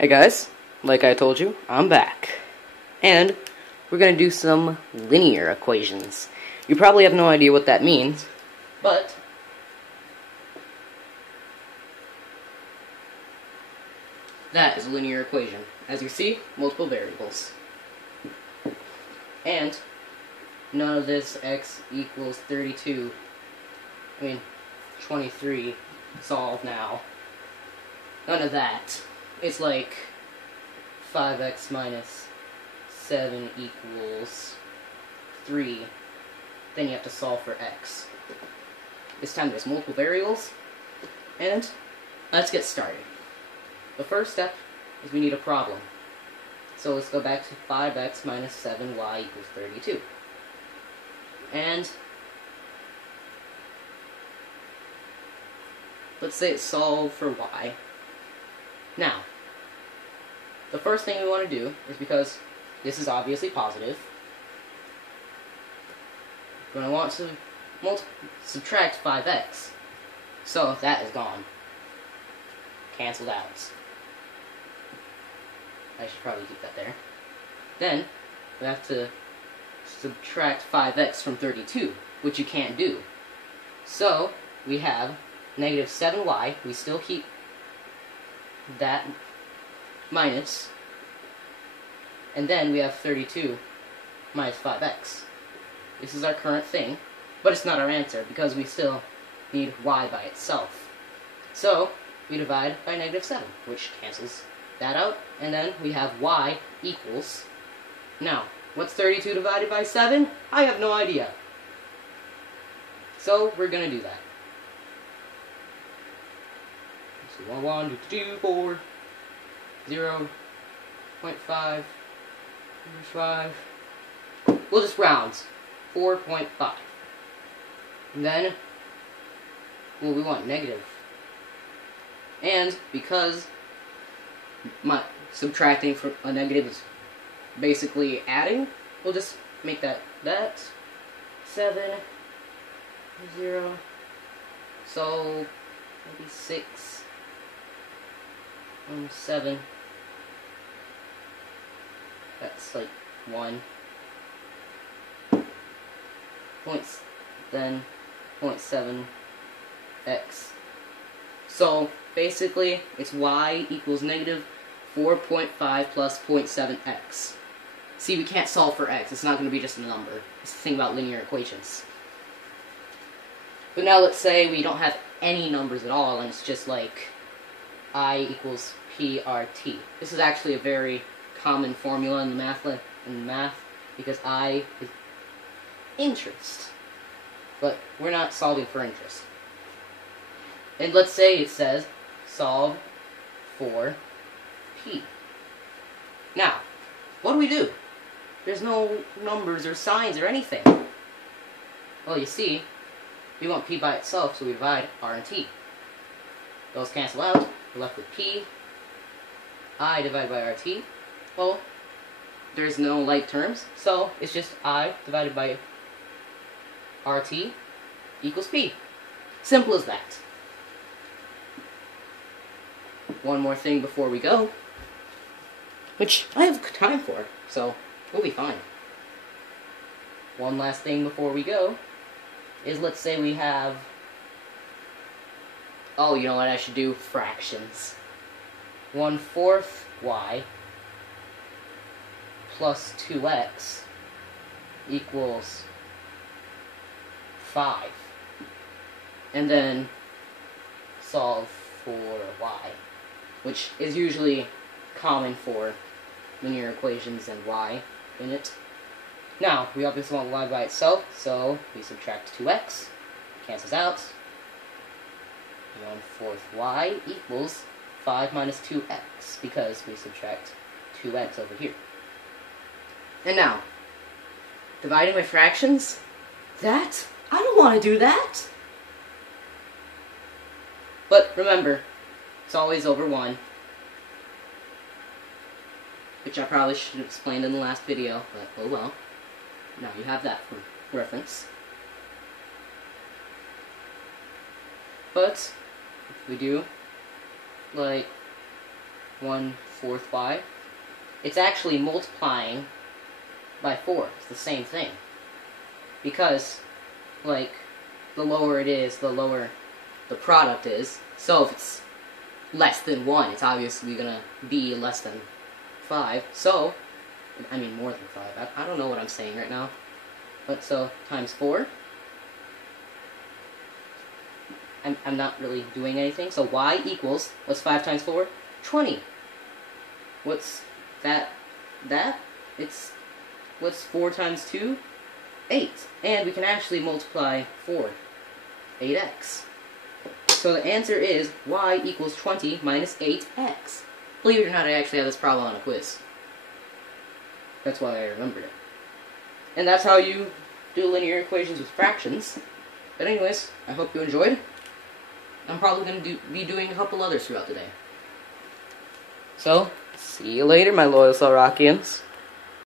Hey guys, like I told you, I'm back. And we're going to do some linear equations. You probably have no idea what that means, but that is a linear equation. As you see, multiple variables. And none of this x equals 32, 23, solve now. None of that. It's like 5x minus 7 equals 3. Then you have to solve for x. This time there's multiple variables. And let's get started. The first step is we need a problem. So let's go back to 5x minus 7y equals 32. And let's say it's solved for y. Now, the first thing we want to do is, because this is obviously positive, we're going to want to subtract 5x. So that is gone. Cancelled out. I should probably keep that there. Then, we have to subtract 5x from 32, which you can't do. So, we have negative 7y. We still keep that minus, and then we have 32 minus 5x. This is our current thing, but it's not our answer because we still need y by itself. So we divide by negative 7, which cancels that out, and then we have y equals, now, what's 32 divided by 7? I have no idea. So we're going to do that. So 1, 2, 2, 4, 0, 0.5, 5. We'll just round. 4.5. And then, well, we want negative. And because my subtracting from a negative is basically adding, we'll just make that 7, 0. So maybe 6. 7. That's like 1. Points, then 0.7 x. So basically, it's y equals negative 4.5 plus 0.7 x. See, we can't solve for x. It's not going to be just a number. It's the thing about linear equations. But now let's say we don't have any numbers at all, and it's just like I equals PRT. This is actually a very common formula in the math, because I is interest. But we're not solving for interest. And let's say it says solve for P. Now, what do? There's no numbers or signs or anything. Well, you see, we want P by itself, so we divide R and T. Those cancel out. We're left with P. I divided by RT. Well, there's no like terms, so it's just I divided by RT equals P. Simple as that. One more thing before we go, which I have time for, so we'll be fine. One last thing before we go is, let's say we have, oh, you know what I should do? Fractions. 1/4 y plus 2x equals 5. And then solve for y, which is usually common for linear equations and y in it. Now, we obviously want y by itself, so we subtract 2x, cancels out. 1/4 y equals 5 minus 2x, because we subtract 2x over here. And now, dividing by fractions, I don't want to do that. But remember, it's always over 1, which I probably should have explained in the last video, but oh well. Now you have that for reference. But if we do like 1/3 fourth y, it's actually multiplying by 4. It's the same thing. Because, like, the lower it is, the lower the product is. So if it's less than 1, it's obviously going to be less than 5. So, I mean more than 5. I don't know what I'm saying right now. But so, times 4. I'm not really doing anything. So y equals, what's 5 times 4? 20. What's that? It's, what's 4 times 2? 8. And we can actually multiply 4. 8x. So the answer is y equals 20 minus 8x. Believe it or not, I actually had this problem on a quiz. That's why I remembered it. And that's how you do linear equations with fractions. But anyways, I hope you enjoyed. I'm probably going to be doing a couple others throughout the day. So, see you later, my loyal Solrockians.